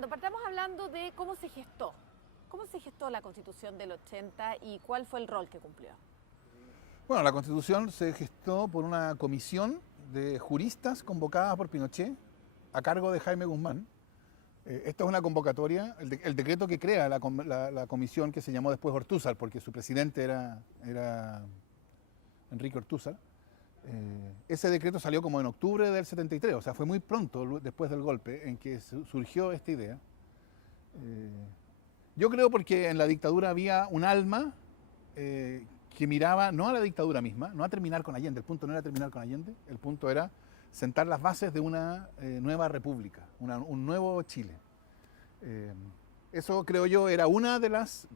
Fernando, partamos hablando de cómo se gestó. ¿Cómo se gestó la Constitución del 80 y cuál fue el rol que cumplió? Bueno, la Constitución se gestó por una comisión de juristas convocada por Pinochet a cargo de Jaime Guzmán. Esta es una convocatoria, el decreto que crea la comisión, que se llamó después Ortúzar, porque su presidente era Enrique Ortúzar. Ese decreto salió como en octubre del 73, o sea, fue muy pronto después del golpe en que surgió esta idea. Yo creo porque en la dictadura había un alma que miraba no a la dictadura misma, no a terminar con Allende. El punto no era terminar con Allende, el punto era sentar las bases de una nueva república, un nuevo Chile. Eso, creo yo, era una de las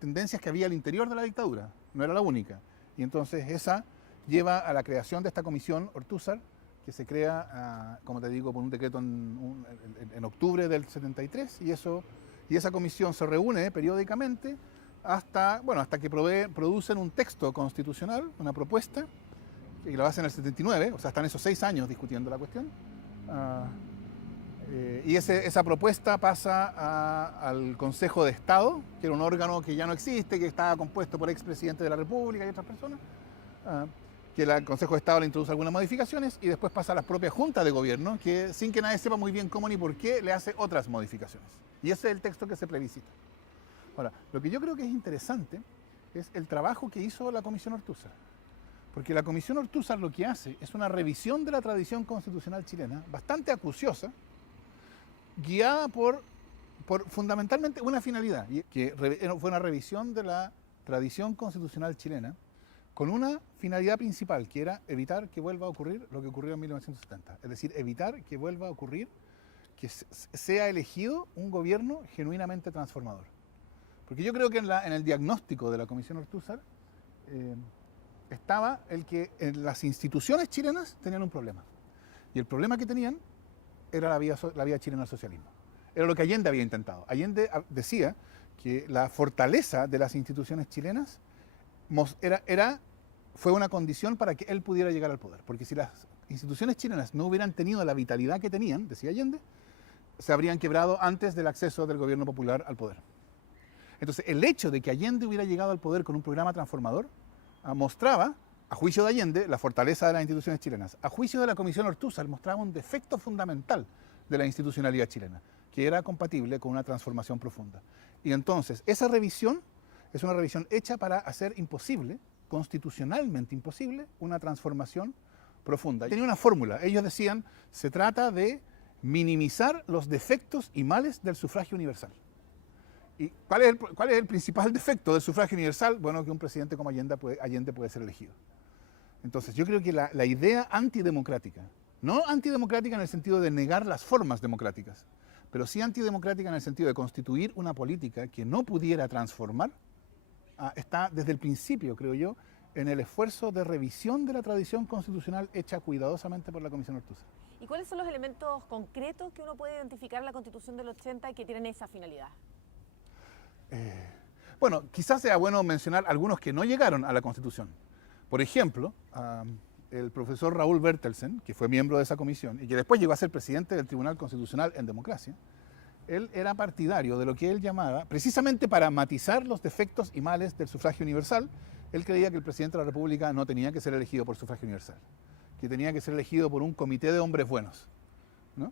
tendencias que había al interior de la dictadura, no era la única. Y entonces esa lleva a la creación de esta comisión Ortúzar, que se crea, como te digo, por un decreto en octubre del 73, y esa comisión se reúne periódicamente hasta que producen un texto constitucional, una propuesta, y lo hacen en el 79, o sea, están esos 6 años discutiendo la cuestión. Y esa propuesta pasa al Consejo de Estado, que era un órgano que ya no existe, que estaba compuesto por expresidentes de la República y otras personas, que el Consejo de Estado le introduce algunas modificaciones y después pasa a la propia Junta de Gobierno, que sin que nadie sepa muy bien cómo ni por qué, le hace otras modificaciones. Y ese es el texto que se plebiscita. Ahora, lo que yo creo que es interesante es el trabajo que hizo la Comisión Ortúzar. Porque la Comisión Ortúzar lo que hace es una revisión de la tradición constitucional chilena, bastante acuciosa, guiada por fundamentalmente una finalidad, que fue una revisión de la tradición constitucional chilena, con una finalidad principal, que era evitar que vuelva a ocurrir lo que ocurrió en 1970. Es decir, evitar que vuelva a ocurrir que sea elegido un gobierno genuinamente transformador. Porque yo creo que en el diagnóstico de la Comisión Ortúzar estaba el que en las instituciones chilenas tenían un problema. Y el problema que tenían era la vía chilena al socialismo. Era lo que Allende había intentado. Allende decía que la fortaleza de las instituciones chilenas fue una condición para que él pudiera llegar al poder. Porque si las instituciones chilenas no hubieran tenido la vitalidad que tenían, decía Allende, se habrían quebrado antes del acceso del gobierno popular al poder. Entonces, el hecho de que Allende hubiera llegado al poder con un programa transformador mostraba, a juicio de Allende, la fortaleza de las instituciones chilenas. A juicio de la Comisión Ortúzar, mostraba un defecto fundamental de la institucionalidad chilena, que era compatible con una transformación profunda. Y entonces, esa revisión es una revisión hecha para hacer imposible, constitucionalmente imposible, una transformación profunda. Tenía una fórmula. Ellos decían, se trata de minimizar los defectos y males del sufragio universal. ¿Y cuál es el principal defecto del sufragio universal? Bueno, que un presidente como Allende puede ser elegido. Entonces, yo creo que la idea antidemocrática, no antidemocrática en el sentido de negar las formas democráticas, pero sí antidemocrática en el sentido de constituir una política que no pudiera transformar, está desde el principio, creo yo, en el esfuerzo de revisión de la tradición constitucional hecha cuidadosamente por la Comisión Ortúzar. ¿Y cuáles son los elementos concretos que uno puede identificar en la Constitución del 80 y que tienen esa finalidad? Bueno, quizás sea bueno mencionar algunos que no llegaron a la Constitución. Por ejemplo, el profesor Raúl Bertelsen, que fue miembro de esa comisión y que después llegó a ser presidente del Tribunal Constitucional en democracia, él era partidario de lo que él llamaba, precisamente para matizar los defectos y males del sufragio universal, él creía que el presidente de la República no tenía que ser elegido por sufragio universal, que tenía que ser elegido por un comité de hombres buenos, ¿no?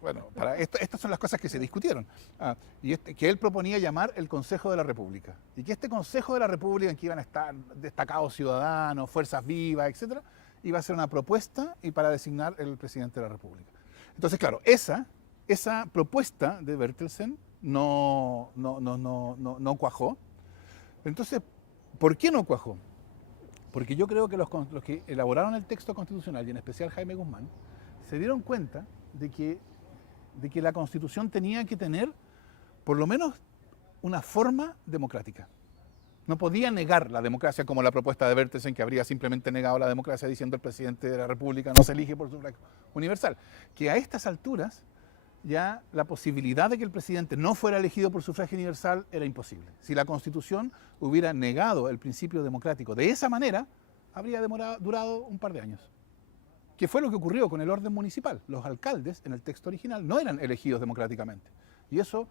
Bueno, estas son las cosas que se discutieron. Que él proponía llamar el Consejo de la República. Y que este Consejo de la República, en que iban a estar destacados ciudadanos, fuerzas vivas, etc., iba a ser una propuesta para designar el presidente de la República. Entonces, claro, esa propuesta de Bertelsen no cuajó. Entonces, ¿por qué no cuajó? Porque yo creo que los que elaboraron el texto constitucional, y en especial Jaime Guzmán, se dieron cuenta de que la Constitución tenía que tener por lo menos una forma democrática. No podía negar la democracia como la propuesta de Bertelsen, que habría simplemente negado la democracia diciendo el presidente de la República no se elige por sufragio universal. Que a estas alturas ya la posibilidad de que el presidente no fuera elegido por sufragio universal era imposible. Si la Constitución hubiera negado el principio democrático de esa manera, habría durado un par de años. que fue lo que ocurrió con el orden municipal. Los alcaldes, en el texto original, no eran elegidos democráticamente. Y eso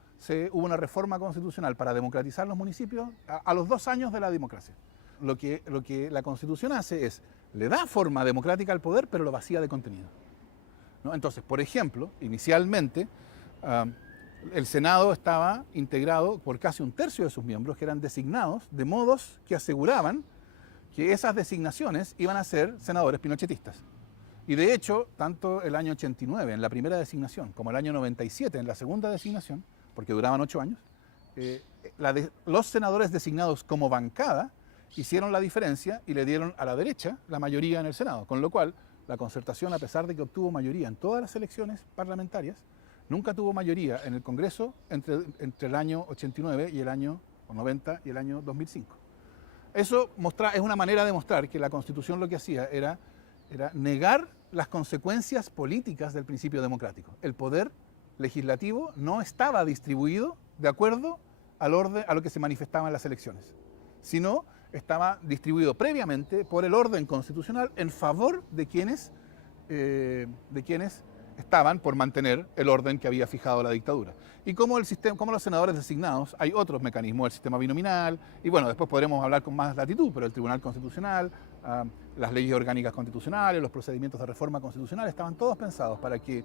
hubo una reforma constitucional para democratizar los municipios a los 2 años de la democracia. Lo que la Constitución hace es, le da forma democrática al poder, pero lo vacía de contenido, ¿no? Entonces, por ejemplo, inicialmente, el Senado estaba integrado por casi 1/3 de sus miembros que eran designados de modos que aseguraban que esas designaciones iban a ser senadores pinochetistas. Y de hecho, tanto el año 89 en la primera designación como el año 97 en la segunda designación, porque duraban 8 años, los senadores designados como bancada hicieron la diferencia y le dieron a la derecha la mayoría en el Senado, con lo cual la Concertación, a pesar de que obtuvo mayoría en todas las elecciones parlamentarias, nunca tuvo mayoría en el Congreso entre el año 89 y el año 90 y el año 2005. Eso es una manera de mostrar que la Constitución lo que hacía era negar las consecuencias políticas del principio democrático. El poder legislativo no estaba distribuido de acuerdo al orden a lo que se manifestaba en las elecciones, sino estaba distribuido previamente por el orden constitucional en favor de quienes estaban por mantener el orden que había fijado la dictadura. Y como los senadores designados, hay otros mecanismos, el sistema binominal, y bueno, después podremos hablar con más latitud, pero el Tribunal Constitucional, las leyes orgánicas constitucionales, los procedimientos de reforma constitucional, estaban todos pensados para que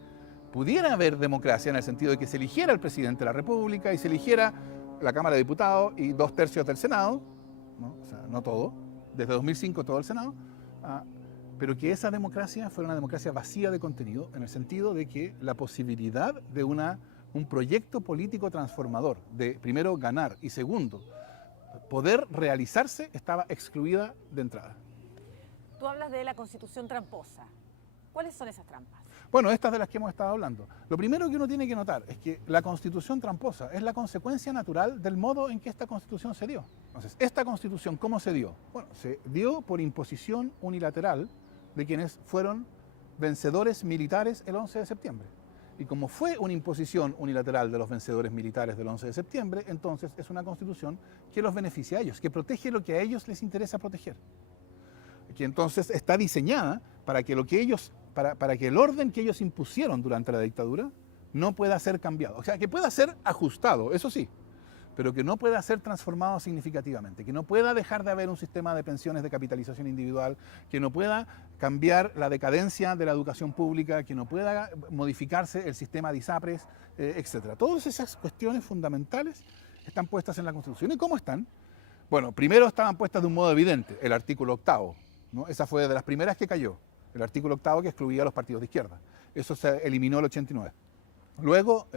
pudiera haber democracia en el sentido de que se eligiera el presidente de la República y se eligiera la Cámara de Diputados y 2/3 del Senado, ¿no? O sea, no todo, desde 2005 todo el Senado, pero que esa democracia fuera una democracia vacía de contenido, en el sentido de que la posibilidad de un proyecto político transformador, de primero ganar y segundo poder realizarse, estaba excluida de entrada. Tú hablas de la Constitución tramposa. ¿Cuáles son esas trampas? Bueno, estas de las que hemos estado hablando. Lo primero que uno tiene que notar es que la Constitución tramposa es la consecuencia natural del modo en que esta Constitución se dio. Entonces, ¿esta Constitución cómo se dio? Bueno, se dio por imposición unilateral de quienes fueron vencedores militares el 11 de septiembre. Y como fue una imposición unilateral de los vencedores militares del 11 de septiembre, entonces es una Constitución que los beneficia a ellos, que protege lo que a ellos les interesa proteger. Que entonces está diseñada para que para que el orden que ellos impusieron durante la dictadura no pueda ser cambiado. O sea, que pueda ser ajustado, eso sí, pero que no pueda ser transformado significativamente, que no pueda dejar de haber un sistema de pensiones de capitalización individual, que no pueda cambiar la decadencia de la educación pública, que no pueda modificarse el sistema de ISAPRES, etc. Todas esas cuestiones fundamentales están puestas en la Constitución. ¿Y cómo están? Bueno, primero estaban puestas de un modo evidente, el artículo 8º, ¿no? Esa fue de las primeras que cayó, el artículo 8º que excluía a los partidos de izquierda. Eso se eliminó el 89. Luego,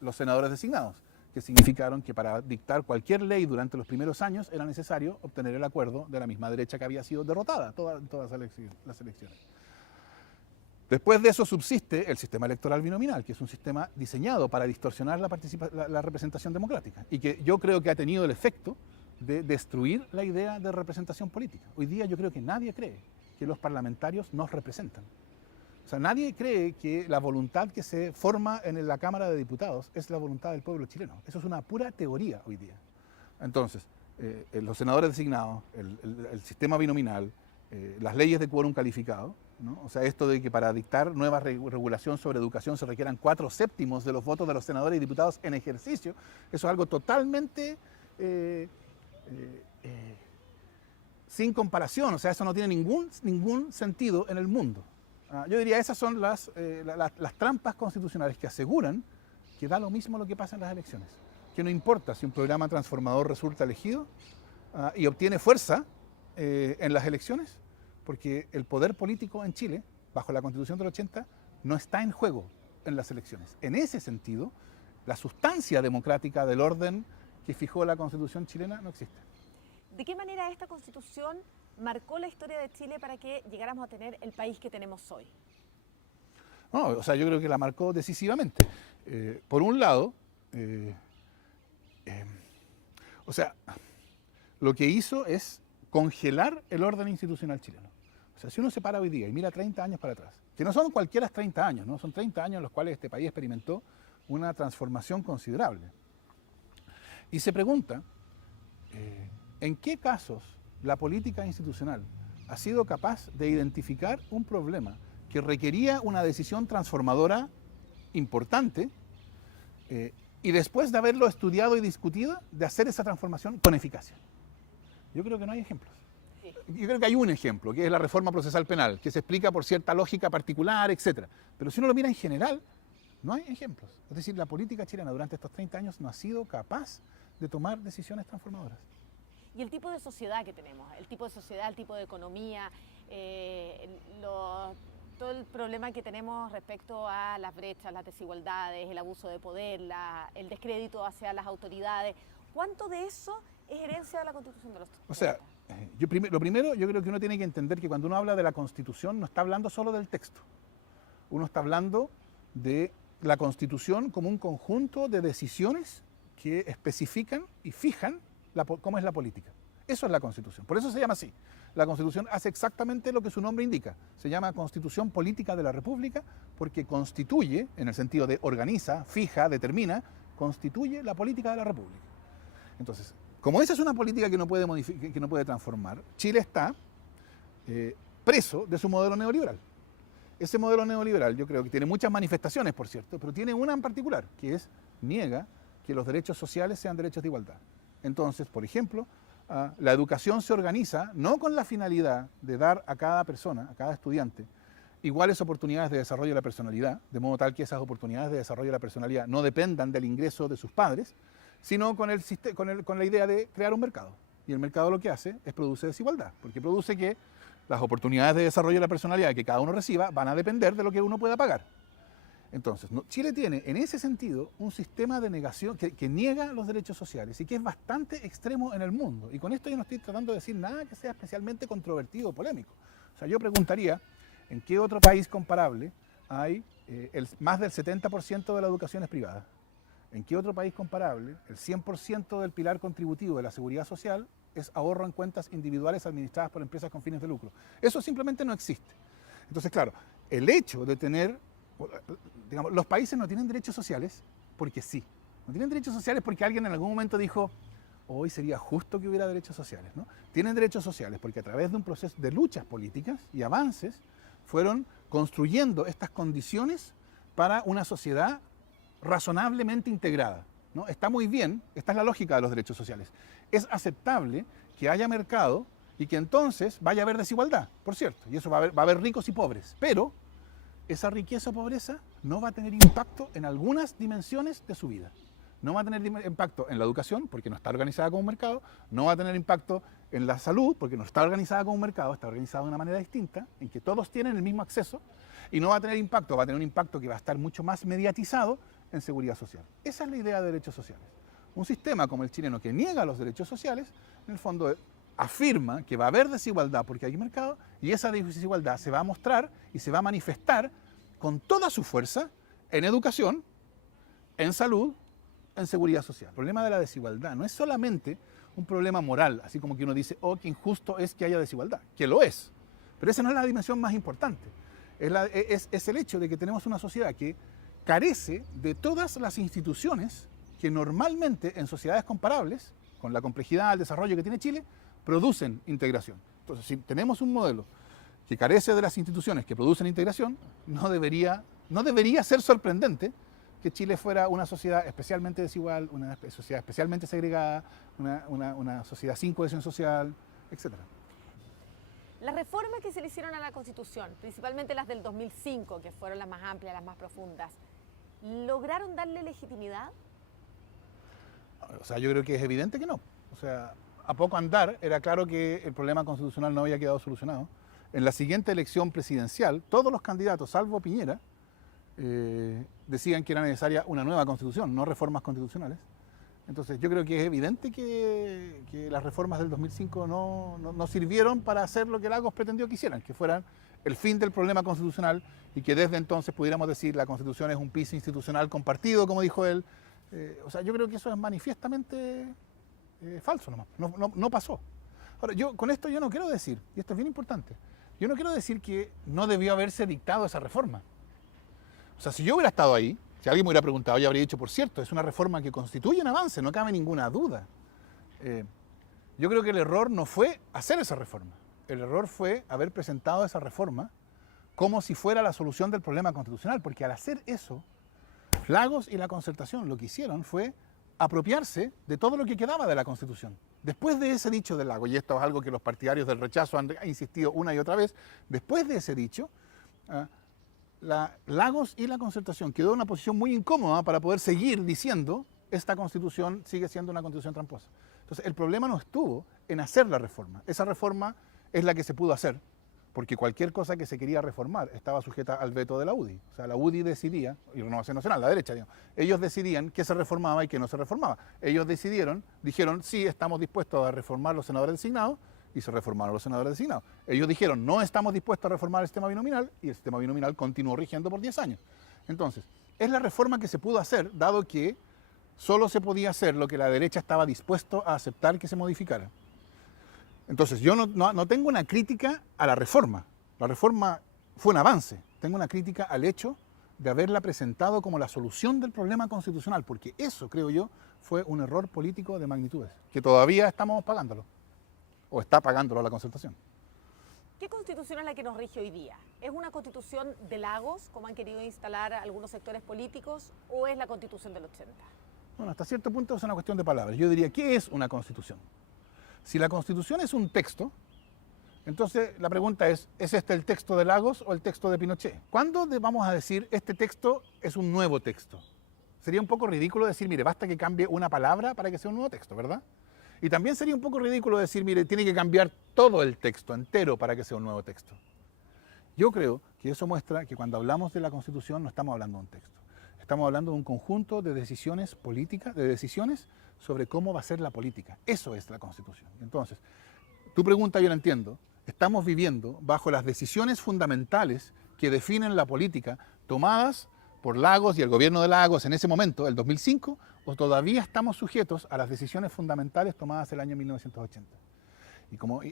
los senadores designados, que significaron que para dictar cualquier ley durante los primeros años era necesario obtener el acuerdo de la misma derecha que había sido derrotada todas las elecciones. Después de eso subsiste el sistema electoral binominal, que es un sistema diseñado para distorsionar la representación democrática y que yo creo que ha tenido el efecto de destruir la idea de representación política. Hoy día yo creo que nadie cree que los parlamentarios nos representan. O sea, nadie cree que la voluntad que se forma en la Cámara de Diputados es la voluntad del pueblo chileno. Eso es una pura teoría hoy día. Entonces, los senadores designados, el sistema binominal, las leyes de quórum calificado, ¿no? O sea, esto de que para dictar nueva regulación sobre educación se requieran 4/7 de los votos de los senadores y diputados en ejercicio, eso es algo totalmente sin comparación. O sea, eso no tiene ningún sentido en el mundo. Yo diría, esas son las trampas constitucionales que aseguran que da lo mismo lo que pasa en las elecciones. Que no importa si un programa transformador resulta elegido y obtiene fuerza en las elecciones, porque el poder político en Chile, bajo la Constitución del 80, no está en juego en las elecciones. En ese sentido, la sustancia democrática del orden que fijó la Constitución chilena no existe. ¿De qué manera esta Constitución marcó la historia de Chile para que llegáramos a tener el país que tenemos hoy? No, o sea, yo creo que la marcó decisivamente. Por un lado, o sea, lo que hizo es congelar el orden institucional chileno. O sea, si uno se para hoy día y mira 30 años para atrás, que no son cualquiera 30 años, ¿no? Son 30 años en los cuales este país experimentó una transformación considerable. Y se pregunta, ¿en qué casos la política institucional ha sido capaz de identificar un problema que requería una decisión transformadora importante y después de haberlo estudiado y discutido, de hacer esa transformación con eficacia. Yo creo que no hay ejemplos. Sí. Yo creo que hay un ejemplo, que es la reforma procesal penal, que se explica por cierta lógica particular, etc. Pero si uno lo mira en general, no hay ejemplos. Es decir, la política chilena durante estos 30 años no ha sido capaz de tomar decisiones transformadoras. Y el tipo de sociedad que tenemos, el tipo de sociedad, el tipo de economía, todo el problema que tenemos respecto a las brechas, las desigualdades, el abuso de poder, el descrédito hacia las autoridades, ¿cuánto de eso es herencia de la Constitución de los 30? O sea, lo primero, yo creo que uno tiene que entender que cuando uno habla de la Constitución no está hablando solo del texto. Uno está hablando de la Constitución como un conjunto de decisiones que especifican y fijan cómo es la política. Eso es la Constitución. Por eso se llama así. La Constitución hace exactamente lo que su nombre indica. Se llama Constitución Política de la República porque constituye, en el sentido de organiza, fija, determina, constituye la política de la República. Entonces, como esa es una política que no puede modificar, que no puede transformar, Chile está preso de su modelo neoliberal. Ese modelo neoliberal yo creo que tiene muchas manifestaciones, por cierto, pero tiene una en particular, que es niega que los derechos sociales sean derechos de igualdad. Entonces, por ejemplo, la educación se organiza no con la finalidad de dar a cada persona, a cada estudiante, iguales oportunidades de desarrollo de la personalidad, de modo tal que esas oportunidades de desarrollo de la personalidad no dependan del ingreso de sus padres, sino con la idea de crear un mercado. Y el mercado lo que hace es produce desigualdad, porque produce que las oportunidades de desarrollo de la personalidad que cada uno reciba van a depender de lo que uno pueda pagar. Entonces, Chile tiene en ese sentido un sistema de negación que niega los derechos sociales y que es bastante extremo en el mundo. Y con esto yo no estoy tratando de decir nada que sea especialmente controvertido o polémico. O sea, yo preguntaría, ¿en qué otro país comparable hay más del 70% de la educación es privada? ¿En qué otro país comparable el 100% del pilar contributivo de la seguridad social es ahorro en cuentas individuales administradas por empresas con fines de lucro? Eso simplemente no existe. Entonces, claro, el hecho de tener, digamos, los países no tienen derechos sociales porque sí. No tienen derechos sociales porque alguien en algún momento dijo, hoy sería justo que hubiera derechos sociales, ¿no? Tienen derechos sociales porque a través de un proceso de luchas políticas y avances fueron construyendo estas condiciones para una sociedad razonablemente integrada, ¿no? Está muy bien, esta es la lógica de los derechos sociales. Es aceptable que haya mercado y que entonces vaya a haber desigualdad, por cierto, y eso va a haber ricos y pobres, pero esa riqueza o pobreza no va a tener impacto en algunas dimensiones de su vida. No va a tener impacto en la educación, porque no está organizada como un mercado, no va a tener impacto en la salud, porque no está organizada como un mercado, está organizada de una manera distinta, en que todos tienen el mismo acceso, y no va a tener impacto, va a tener un impacto que va a estar mucho más mediatizado en seguridad social. Esa es la idea de derechos sociales. Un sistema como el chileno que niega los derechos sociales, en el fondo afirma que va a haber desigualdad porque hay mercado, y esa desigualdad se va a mostrar y se va a manifestar con toda su fuerza en educación, en salud, en seguridad social. El problema de la desigualdad no es solamente un problema moral, así como que uno dice, oh, qué injusto es que haya desigualdad, que lo es, pero esa no es la dimensión más importante. Es el hecho de que tenemos una sociedad que carece de todas las instituciones que normalmente en sociedades comparables, con la complejidad, el desarrollo que tiene Chile, producen integración. Entonces, si tenemos un modelo que carece de las instituciones que producen integración, no debería ser sorprendente que Chile fuera una sociedad especialmente desigual, una sociedad especialmente segregada, una sociedad sin cohesión social, etc. Las reformas que se le hicieron a la Constitución, principalmente las del 2005, que fueron las más amplias, las más profundas, ¿lograron darle legitimidad? O sea, yo creo que es evidente que no. O sea, a poco andar era claro que el problema constitucional no había quedado solucionado. En la siguiente elección presidencial, todos los candidatos, salvo Piñera, decían que era necesaria una nueva constitución, no reformas constitucionales. Entonces yo creo que es evidente que las reformas del 2005 no sirvieron para hacer lo que Lagos pretendió que hicieran, que fueran el fin del problema constitucional y que desde entonces pudiéramos decir la Constitución es un piso institucional compartido, como dijo él. O sea, yo creo que eso es manifiestamente falso nomás, no pasó. Ahora, con esto yo no quiero decir, y esto es bien importante, yo no quiero decir que no debió haberse dictado esa reforma. O sea, si yo hubiera estado ahí, si alguien me hubiera preguntado, yo habría dicho, por cierto, es una reforma que constituye un avance, no cabe ninguna duda. Yo creo que el error no fue hacer esa reforma. El error fue haber presentado esa reforma como si fuera la solución del problema constitucional, porque al hacer eso, Lagos y la Concertación lo que hicieron fue apropiarse de todo lo que quedaba de la Constitución. Después de ese dicho de Lagos, y esto es algo que los partidarios del rechazo han insistido una y otra vez, después de ese dicho, Lagos y la Concertación quedó en una posición muy incómoda para poder seguir diciendo esta Constitución sigue siendo una Constitución tramposa. Entonces, el problema no estuvo en hacer la reforma. Esa reforma es la que se pudo hacer, porque cualquier cosa que se quería reformar estaba sujeta al veto de la UDI. O sea, la UDI decidía, y Renovación Nacional, la derecha, digamos, ellos decidían qué se reformaba y qué no se reformaba. Ellos dijeron, sí, estamos dispuestos a reformar los senadores designados, y se reformaron los senadores designados. Ellos dijeron, no estamos dispuestos a reformar el sistema binominal, y el sistema binominal continuó rigiendo por 10 años. Entonces, es la reforma que se pudo hacer, dado que solo se podía hacer lo que la derecha estaba dispuesto a aceptar que se modificara. Entonces, yo no tengo una crítica a la reforma. La reforma fue un avance. Tengo una crítica al hecho de haberla presentado como la solución del problema constitucional, porque eso, creo yo, fue un error político de magnitudes, que todavía estamos pagándolo, o está pagándolo la Concertación. ¿Qué constitución es la que nos rige hoy día? ¿Es una constitución de Lagos, como han querido instalar algunos sectores políticos, o es la constitución del 80? Bueno, hasta cierto punto es una cuestión de palabras. Yo diría, ¿qué es una constitución? Si la Constitución es un texto, entonces la pregunta ¿es este el texto de Lagos o el texto de Pinochet? ¿Cuándo vamos a decir este texto es un nuevo texto? Sería un poco ridículo decir, mire, basta que cambie una palabra para que sea un nuevo texto, ¿verdad? Y también sería un poco ridículo decir, mire, tiene que cambiar todo el texto entero para que sea un nuevo texto. Yo creo que eso muestra que cuando hablamos de la Constitución no estamos hablando de un texto. Estamos hablando de un conjunto de decisiones políticas, de decisiones sobre cómo va a ser la política. Eso es la Constitución. Entonces, tu pregunta yo la entiendo. Estamos viviendo bajo las decisiones fundamentales que definen la política tomadas por Lagos y el gobierno de Lagos en ese momento, el 2005, o todavía estamos sujetos a las decisiones fundamentales tomadas el año 1980.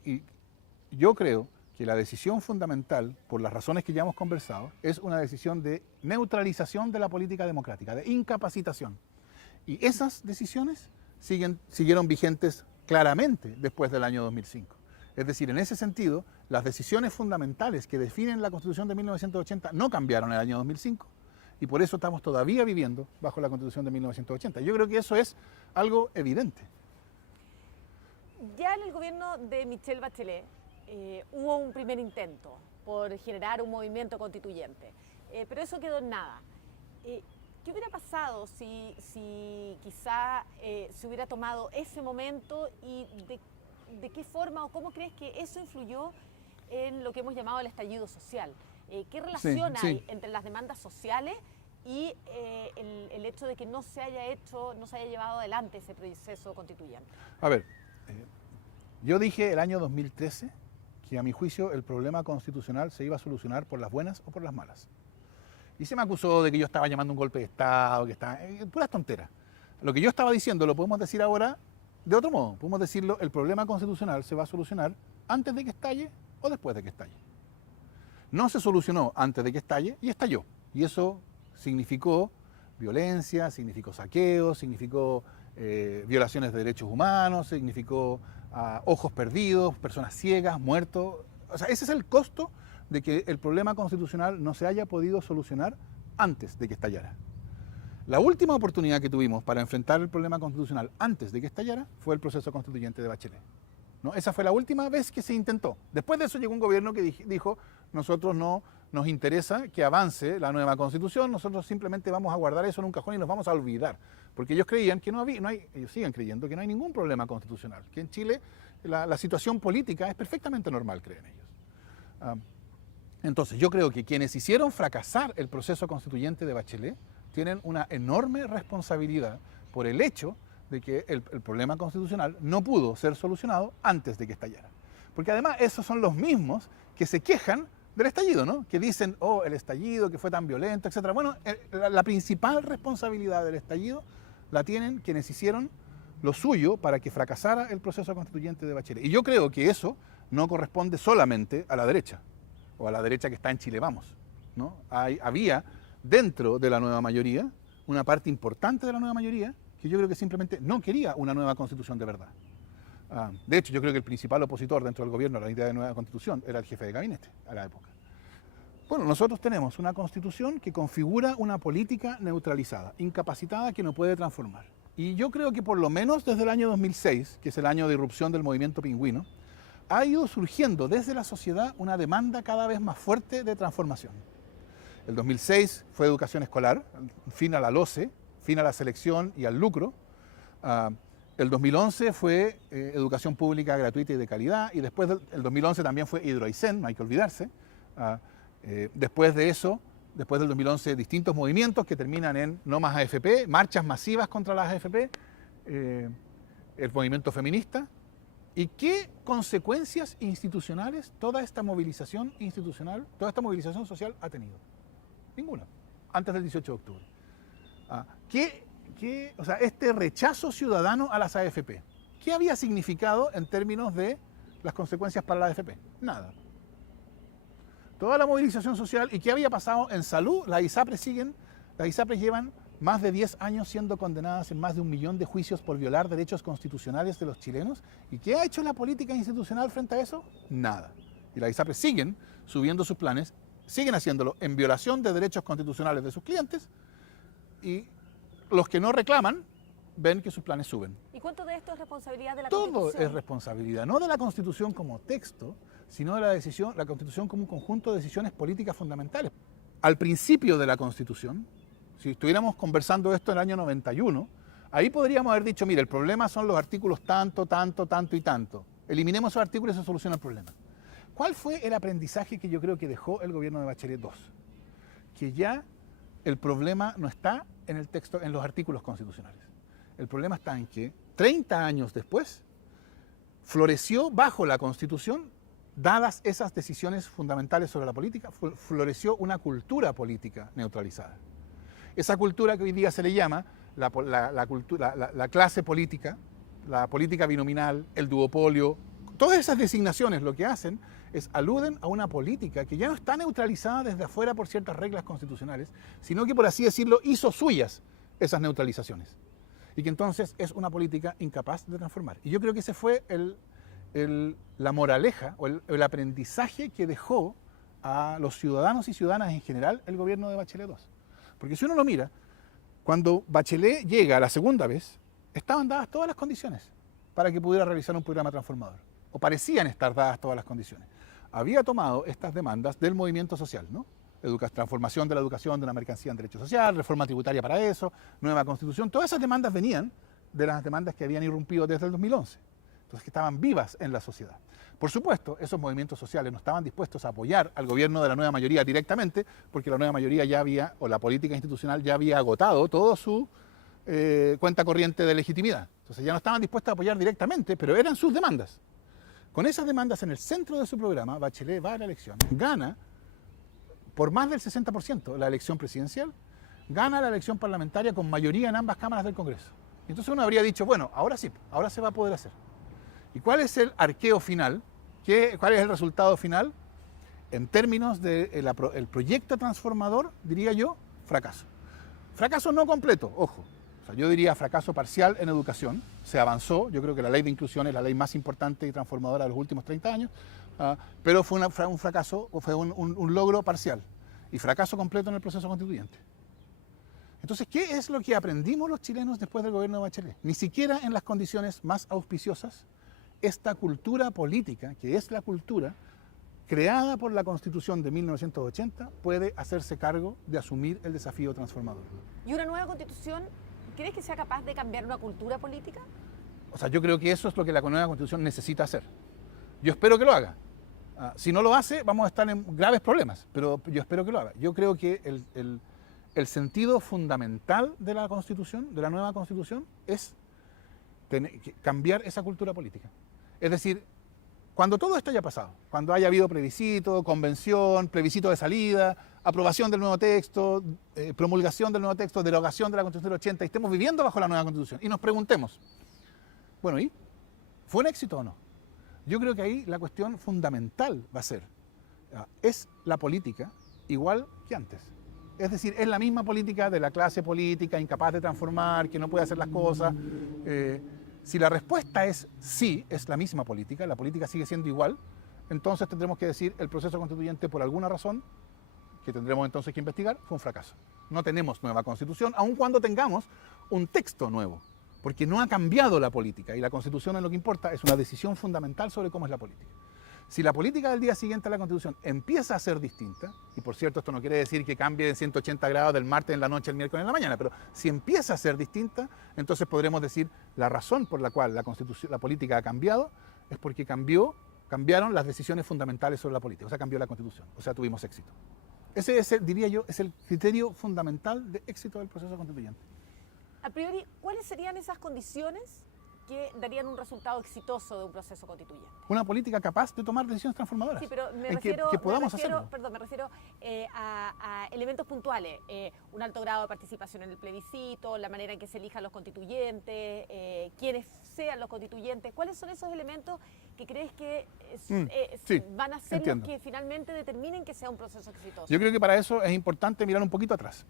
Y yo creo que la decisión fundamental, por las razones que ya hemos conversado, es una decisión de neutralización de la política democrática, de incapacitación. Y esas decisiones siguieron vigentes claramente después del año 2005. Es decir, en ese sentido, las decisiones fundamentales que definen la Constitución de 1980 no cambiaron en el año 2005 y por eso estamos todavía viviendo bajo la Constitución de 1980. Yo creo que eso es algo evidente. Ya en el gobierno de Michelle Bachelet hubo un primer intento por generar un movimiento constituyente, pero eso quedó en nada. ¿Qué hubiera pasado si quizá se hubiera tomado ese momento y de qué forma o cómo crees que eso influyó en lo que hemos llamado el estallido social? ¿Qué relación hay entre las demandas sociales y el hecho de que no se haya llevado adelante ese proceso constituyente? A ver, yo dije el año 2013 que a mi juicio el problema constitucional se iba a solucionar por las buenas o por las malas. Y se me acusó de que yo estaba llamando un golpe de Estado, que estaba... puras tonteras. Lo que yo estaba diciendo lo podemos decir ahora de otro modo. Podemos decirlo, el problema constitucional se va a solucionar antes de que estalle o después de que estalle. No se solucionó antes de que estalle y estalló. Y eso significó violencia, significó saqueo, significó violaciones de derechos humanos, significó ojos perdidos, personas ciegas, muertos. O sea, ese es el costo de que el problema constitucional no se haya podido solucionar antes de que estallara. La última oportunidad que tuvimos para enfrentar el problema constitucional antes de que estallara fue el proceso constituyente de Bachelet, ¿no? Esa fue la última vez que se intentó. Después de eso llegó un gobierno que dijo, nosotros no nos interesa que avance la nueva constitución, nosotros simplemente vamos a guardar eso en un cajón y nos vamos a olvidar. Porque ellos creían que ellos siguen creyendo que no hay ningún problema constitucional, que en Chile la situación política es perfectamente normal, creen ellos. Entonces, yo creo que quienes hicieron fracasar el proceso constituyente de Bachelet tienen una enorme responsabilidad por el hecho de que el problema constitucional no pudo ser solucionado antes de que estallara. Porque además esos son los mismos que se quejan del estallido, ¿no? Que dicen, oh, el estallido, que fue tan violento, etc. Bueno, la principal responsabilidad del estallido la tienen quienes hicieron lo suyo para que fracasara el proceso constituyente de Bachelet. Y yo creo que eso no corresponde solamente a la derecha, o a la derecha que está en Chile Vamos, ¿no? Había dentro de la nueva mayoría una parte importante de la nueva mayoría que yo creo que simplemente no quería una nueva constitución de verdad. De hecho, yo creo que el principal opositor dentro del gobierno a la idea de nueva constitución era el jefe de gabinete a la época. Bueno, nosotros tenemos una constitución que configura una política neutralizada, incapacitada, que no puede transformar. Y yo creo que por lo menos desde el año 2006, que es el año de irrupción del movimiento pingüino, ha ido surgiendo desde la sociedad una demanda cada vez más fuerte de transformación. El 2006 fue educación escolar, fin a la LOCE, fin a la selección y al lucro. El 2011 fue educación pública gratuita y de calidad, y después del 2011 también fue Hidroaicén, no hay que olvidarse. Después de eso, después del 2011, distintos movimientos que terminan en no más AFP, marchas masivas contra las AFP, el movimiento feminista. ¿Y qué consecuencias institucionales toda esta movilización institucional, toda esta movilización social ha tenido? Ninguna, antes del 18 de octubre. O sea, este rechazo ciudadano a las AFP, ¿qué había significado en términos de las consecuencias para la AFP? Nada. Toda la movilización social, ¿y qué había pasado en salud? Las ISAPRES llevan más de 10 años siendo condenadas en más de 1 millón de juicios por violar derechos constitucionales de los chilenos. ¿Y qué ha hecho la política institucional frente a eso? Nada. Y las ISAPRES siguen subiendo sus planes, siguen haciéndolo en violación de derechos constitucionales de sus clientes, y los que no reclaman ven que sus planes suben. ¿Y cuánto de esto es responsabilidad de la Constitución? Todo es responsabilidad, no de la Constitución como texto, sino de la Constitución como un conjunto de decisiones políticas fundamentales. Al principio de la Constitución, si estuviéramos conversando esto en el año 91, ahí podríamos haber dicho, mire, el problema son los artículos tanto, tanto, tanto y tanto. Eliminemos esos artículos y se soluciona el problema. ¿Cuál fue el aprendizaje que yo creo que dejó el gobierno de Bachelet II? Que ya el problema no está en el texto, en los artículos constitucionales. El problema está en que 30 años después floreció bajo la Constitución, dadas esas decisiones fundamentales sobre la política, floreció una cultura política neutralizada. Esa cultura que hoy día se le llama la clase política, la política binominal, el duopolio, todas esas designaciones lo que hacen es aluden a una política que ya no está neutralizada desde afuera por ciertas reglas constitucionales, sino que, por así decirlo, hizo suyas esas neutralizaciones. Y que entonces es una política incapaz de transformar. Y yo creo que ese fue la moraleja o el aprendizaje que dejó a los ciudadanos y ciudadanas en general el gobierno de Bachelet II. Porque si uno lo mira, cuando Bachelet llega la segunda vez, estaban dadas todas las condiciones para que pudiera realizar un programa transformador. O parecían estar dadas todas las condiciones. Había tomado estas demandas del movimiento social, ¿no? Transformación de la educación de una mercancía en derecho social, reforma tributaria para eso, nueva constitución. Todas esas demandas venían de las demandas que habían irrumpido desde el 2011. Entonces, que estaban vivas en la sociedad. Por supuesto, esos movimientos sociales no estaban dispuestos a apoyar al gobierno de la nueva mayoría directamente, porque la nueva mayoría ya había, o la política institucional ya había agotado toda su cuenta corriente de legitimidad. Entonces ya no estaban dispuestos a apoyar directamente, pero eran sus demandas. Con esas demandas en el centro de su programa, Bachelet va a la elección, gana por más del 60% la elección presidencial, gana la elección parlamentaria con mayoría en ambas cámaras del Congreso. Y entonces uno habría dicho, bueno, ahora sí, ahora se va a poder hacer. ¿Y cuál es el arqueo final? ¿Cuál es el resultado final? En términos del proyecto transformador, diría yo, fracaso. Fracaso no completo, ojo. O sea, yo diría fracaso parcial en educación. Se avanzó, yo creo que la ley de inclusión es la ley más importante y transformadora de los últimos 30 años, pero fue un fracaso, fue un logro parcial. Y fracaso completo en el proceso constituyente. Entonces, ¿qué es lo que aprendimos los chilenos después del gobierno de Bachelet? Ni siquiera en las condiciones más auspiciosas, esta cultura política, que es la cultura creada por la Constitución de 1980, puede hacerse cargo de asumir el desafío transformador. ¿Y una nueva Constitución, crees que sea capaz de cambiar una cultura política? O sea, yo creo que eso es lo que la nueva Constitución necesita hacer. Yo espero que lo haga. Si no lo hace, vamos a estar en graves problemas, pero yo espero que lo haga. Yo creo que el sentido fundamental de la Constitución, de la nueva Constitución, es cambiar esa cultura política. Es decir, cuando todo esto haya pasado, cuando haya habido plebiscito, convención, plebiscito de salida, aprobación del nuevo texto, promulgación del nuevo texto, derogación de la Constitución del 80, y estemos viviendo bajo la nueva Constitución, y nos preguntemos, bueno, ¿y fue un éxito o no? Yo creo que ahí la cuestión fundamental va a ser, ¿es la política igual que antes? Es decir, es la misma política de la clase política, incapaz de transformar, que no puede hacer las cosas. Si la respuesta es sí, es la misma política, la política sigue siendo igual, entonces tendremos que decir el proceso constituyente por alguna razón que tendremos entonces que investigar, fue un fracaso. No tenemos nueva constitución, aun cuando tengamos un texto nuevo, porque no ha cambiado la política y la constitución en lo que importa es una decisión fundamental sobre cómo es la política. Si la política del día siguiente a la constitución empieza a ser distinta, y por cierto esto no quiere decir que cambie en 180 grados del martes en la noche al miércoles en la mañana, pero si empieza a ser distinta, entonces podremos decir la razón por la cual la política ha cambiado es porque cambiaron las decisiones fundamentales sobre la política, o sea, cambió la constitución, o sea, tuvimos éxito. Ese, diría yo, es el criterio fundamental de éxito del proceso constituyente. A priori, ¿cuáles serían esas condiciones que darían un resultado exitoso de un proceso constituyente? Una política capaz de tomar decisiones transformadoras. Sí, pero me en refiero, que podamos hacerlo. Perdón, me refiero a elementos puntuales, un alto grado de participación en el plebiscito, la manera en que se elijan los constituyentes, quiénes sean los constituyentes. ¿Cuáles son esos elementos que crees que sí, van a ser entiendo. los que finalmente determinen que sea un proceso exitoso? Yo creo que para eso es importante mirar un poquito atrás.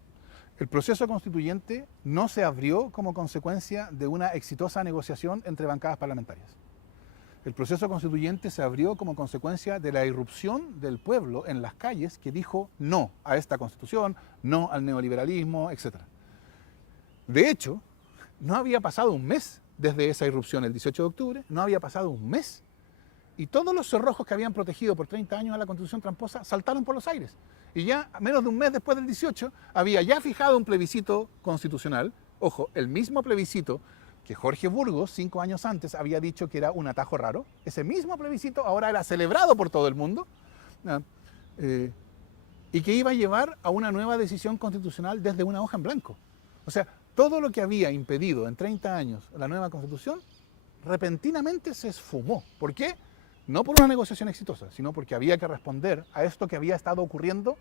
El proceso constituyente no se abrió como consecuencia de una exitosa negociación entre bancadas parlamentarias. El proceso constituyente se abrió como consecuencia de la irrupción del pueblo en las calles que dijo no a esta constitución, no al neoliberalismo, etc. De hecho, no había pasado un mes desde esa irrupción, el 18 de octubre, no había pasado un mes y todos los cerrojos que habían protegido por 30 años a la constitución tramposa saltaron por los aires. Y ya menos de un mes después del 18 había ya fijado un plebiscito constitucional, ojo, el mismo plebiscito que Jorge Burgos 5 años antes había dicho que era un atajo raro, ese mismo plebiscito ahora era celebrado por todo el mundo y que iba a llevar a una nueva decisión constitucional desde una hoja en blanco. O sea, todo lo que había impedido en 30 años la nueva constitución repentinamente se esfumó. ¿Por qué? No por una negociación exitosa, sino porque había que responder a esto que había estado ocurriendo,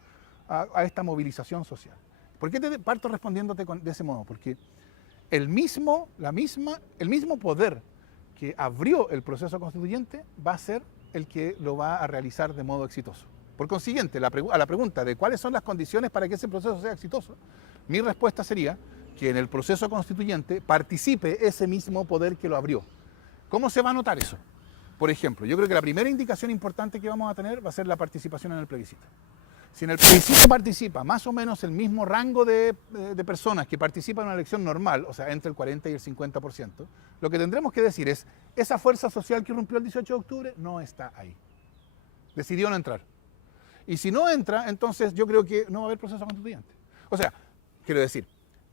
a esta movilización social. ¿Por qué parto respondiéndote de ese modo? Porque el mismo poder que abrió el proceso constituyente va a ser el que lo va a realizar de modo exitoso. Por consiguiente, a la pregunta de cuáles son las condiciones para que ese proceso sea exitoso, mi respuesta sería que en el proceso constituyente participe ese mismo poder que lo abrió. ¿Cómo se va a notar eso? Por ejemplo, yo creo que la primera indicación importante que vamos a tener va a ser la participación en el plebiscito. Si en el plebiscito participa más o menos el mismo rango de personas que participan en una elección normal, o sea, entre el 40 y el 50%, lo que tendremos que decir es, esa fuerza social que irrumpió el 18 de octubre no está ahí. Decidió no entrar. Y si no entra, entonces yo creo que no va a haber proceso constituyente. O sea, quiero decir,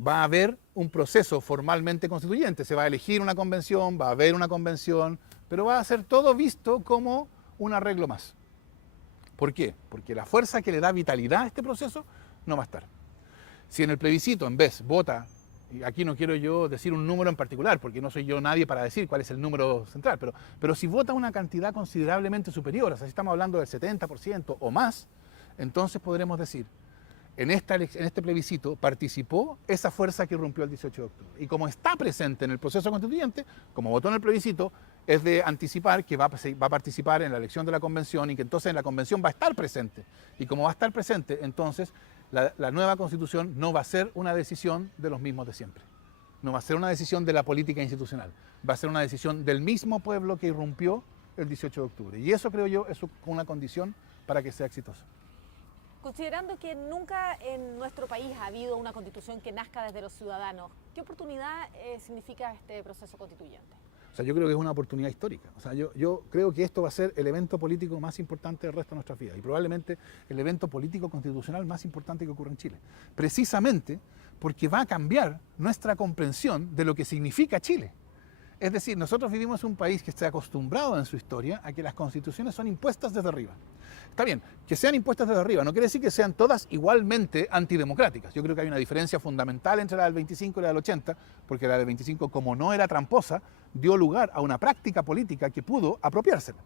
va a haber un proceso formalmente constituyente, se va a elegir una convención, va a haber una convención, pero va a ser todo visto como un arreglo más. ¿Por qué? Porque la fuerza que le da vitalidad a este proceso no va a estar. Si en el plebiscito en vez vota, y aquí no quiero yo decir un número en particular, porque no soy yo nadie para decir cuál es el número central, pero si vota una cantidad considerablemente superior, o sea, si estamos hablando del 70% o más, entonces podremos decir, en este plebiscito participó esa fuerza que irrumpió el 18 de octubre. Y como está presente en el proceso constituyente, como votó en el plebiscito, es de anticipar que va a participar en la elección de la convención y que entonces en la convención va a estar presente. Y como va a estar presente, entonces la nueva constitución no va a ser una decisión de los mismos de siempre. No va a ser una decisión de la política institucional. Va a ser una decisión del mismo pueblo que irrumpió el 18 de octubre. Y eso, creo yo, es una condición para que sea exitoso. Considerando que nunca en nuestro país ha habido una constitución que nazca desde los ciudadanos, ¿qué oportunidad significa este proceso constituyente? O sea, yo creo que es una oportunidad histórica. O sea, yo creo que esto va a ser el evento político más importante del resto de nuestras vidas y probablemente el evento político constitucional más importante que ocurre en Chile. Precisamente porque va a cambiar nuestra comprensión de lo que significa Chile. Es decir, nosotros vivimos en un país que está acostumbrado en su historia a que las constituciones son impuestas desde arriba. Está bien, que sean impuestas desde arriba no quiere decir que sean todas igualmente antidemocráticas. Yo creo que hay una diferencia fundamental entre la del 25 y la del 80, porque la del 25, como no era tramposa, dio lugar a una práctica política que pudo apropiársela.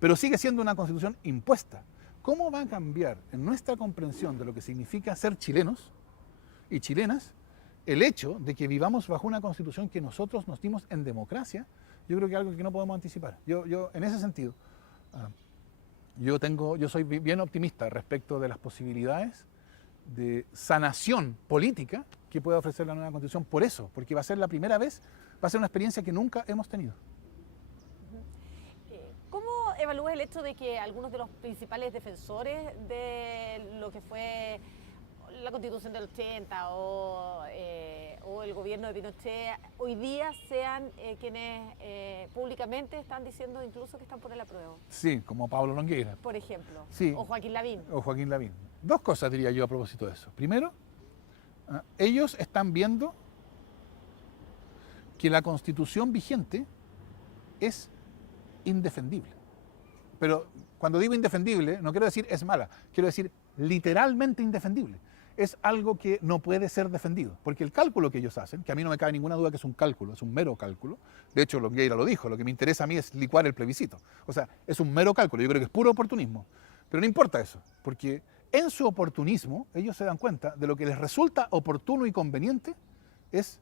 Pero sigue siendo una constitución impuesta. ¿Cómo va a cambiar en nuestra comprensión de lo que significa ser chilenos y chilenas el hecho de que vivamos bajo una constitución que nosotros nos dimos en democracia? Yo creo que es algo que no podemos anticipar. Yo en ese sentido, yo soy bien optimista respecto de las posibilidades de sanación política que puede ofrecer la nueva constitución por eso, porque va a ser la primera vez, va a ser una experiencia que nunca hemos tenido. ¿Cómo evalúas el hecho de que algunos de los principales defensores de lo que fue la Constitución del 80 o el gobierno de Pinochet hoy día sean quienes públicamente están diciendo incluso que están por el apruebo? Sí, como Pablo Longueira. Por ejemplo. Sí. O Joaquín Lavín. O Joaquín Lavín. Dos cosas diría yo a propósito de eso. Primero, ellos están viendo que la Constitución vigente es indefendible. Pero cuando digo indefendible, no quiero decir es mala, quiero decir literalmente indefendible. Es algo que no puede ser defendido, porque el cálculo que ellos hacen, que a mí no me cabe ninguna duda que es un cálculo, es un mero cálculo, de hecho Longueira lo dijo, lo que me interesa a mí es licuar el plebiscito, o sea, es un mero cálculo, yo creo que es puro oportunismo, pero no importa eso, porque en su oportunismo ellos se dan cuenta de lo que les resulta oportuno y conveniente es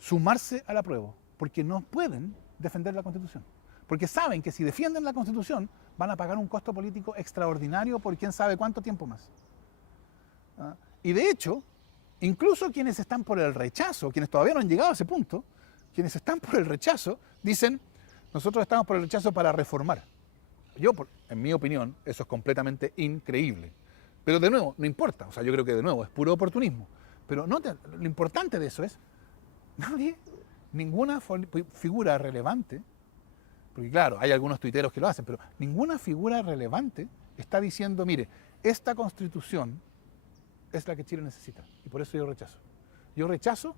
sumarse al apruebo, porque no pueden defender la Constitución, porque saben que si defienden la Constitución van a pagar un costo político extraordinario por quién sabe cuánto tiempo más. Y de hecho, incluso quienes están por el rechazo, quienes todavía no han llegado a ese punto, quienes están por el rechazo, dicen, nosotros estamos por el rechazo para reformar. En mi opinión, eso es completamente increíble. Pero de nuevo, no importa, o sea, yo creo que de nuevo es puro oportunismo. Pero lo importante de eso es, ninguna figura relevante, porque claro, hay algunos tuiteros que lo hacen, pero ninguna figura relevante está diciendo, mire, esta Constitución es la que Chile necesita, y por eso yo rechazo. Yo rechazo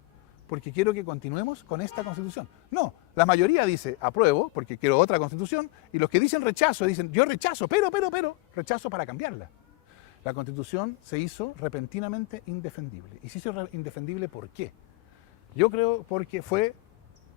porque quiero que continuemos con esta Constitución. No, la mayoría dice apruebo porque quiero otra Constitución, y los que dicen rechazo dicen yo rechazo, pero, rechazo para cambiarla. La Constitución se hizo repentinamente indefendible. ¿Y se hizo indefendible por qué? Yo creo porque fue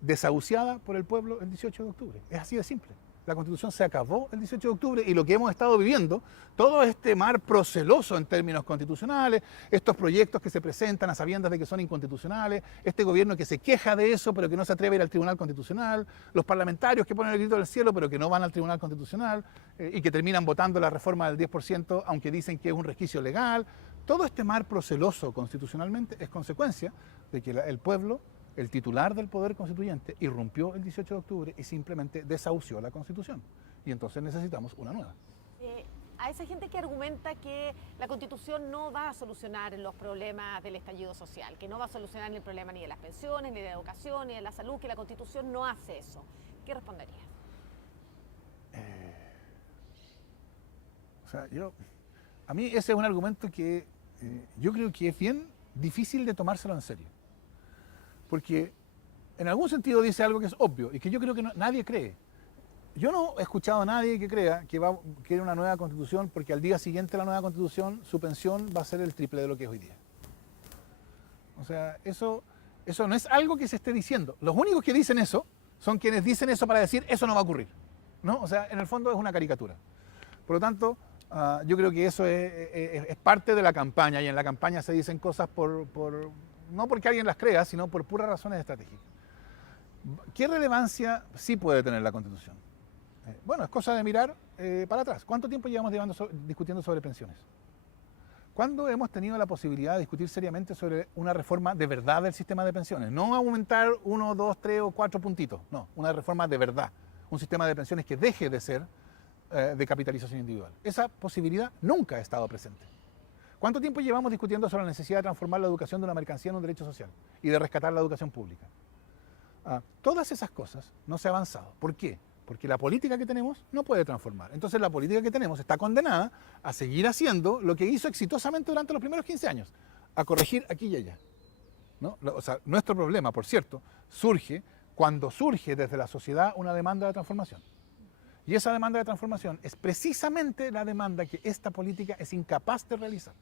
desahuciada por el pueblo el 18 de octubre. Es así de simple. La Constitución se acabó el 18 de octubre y lo que hemos estado viviendo, todo este mar proceloso en términos constitucionales, estos proyectos que se presentan a sabiendas de que son inconstitucionales, este gobierno que se queja de eso pero que no se atreve a ir al Tribunal Constitucional, los parlamentarios que ponen el grito del cielo pero que no van al Tribunal Constitucional y que terminan votando la reforma del 10% aunque dicen que es un resquicio legal. Todo este mar proceloso constitucionalmente es consecuencia de que el pueblo, el titular del poder constituyente, irrumpió el 18 de octubre y simplemente desahució la Constitución. Y entonces necesitamos una nueva. A esa gente que argumenta que la Constitución no va a solucionar los problemas del estallido social, que no va a solucionar el problema ni de las pensiones, ni de la educación, ni de la salud, que la Constitución no hace eso, ¿qué responderías? A mí ese es un argumento que yo creo que es bien difícil de tomárselo en serio. Porque en algún sentido dice algo que es obvio y que yo creo que nadie cree. Yo no he escuchado a nadie que crea que quiere una nueva Constitución porque al día siguiente de la nueva Constitución su pensión va a ser el triple de lo que es hoy día. O sea, eso no es algo que se esté diciendo. Los únicos que dicen eso son quienes dicen eso para decir eso no va a ocurrir, ¿no? O sea, en el fondo es una caricatura. Por lo tanto, yo creo que eso es parte de la campaña, y en la campaña se dicen cosas no porque alguien las crea, sino por puras razones estratégicas. ¿Qué relevancia sí puede tener la Constitución? Bueno, es cosa de mirar para atrás. ¿Cuánto tiempo llevamos discutiendo sobre pensiones? ¿Cuándo hemos tenido la posibilidad de discutir seriamente sobre una reforma de verdad del sistema de pensiones? No aumentar 1, 2, 3 o 4 puntitos, no, una reforma de verdad. Un sistema de pensiones que deje de ser de capitalización individual. Esa posibilidad nunca ha estado presente. ¿Cuánto tiempo llevamos discutiendo sobre la necesidad de transformar la educación de una mercancía en un derecho social y de rescatar la educación pública? Todas esas cosas no se ha avanzado. ¿Por qué? Porque la política que tenemos no puede transformar. Entonces la política que tenemos está condenada a seguir haciendo lo que hizo exitosamente durante los primeros 15 años, a corregir aquí y allá, ¿no? O sea, nuestro problema, por cierto, surge cuando surge desde la sociedad una demanda de transformación. Y esa demanda de transformación es precisamente la demanda que esta política es incapaz de realizar.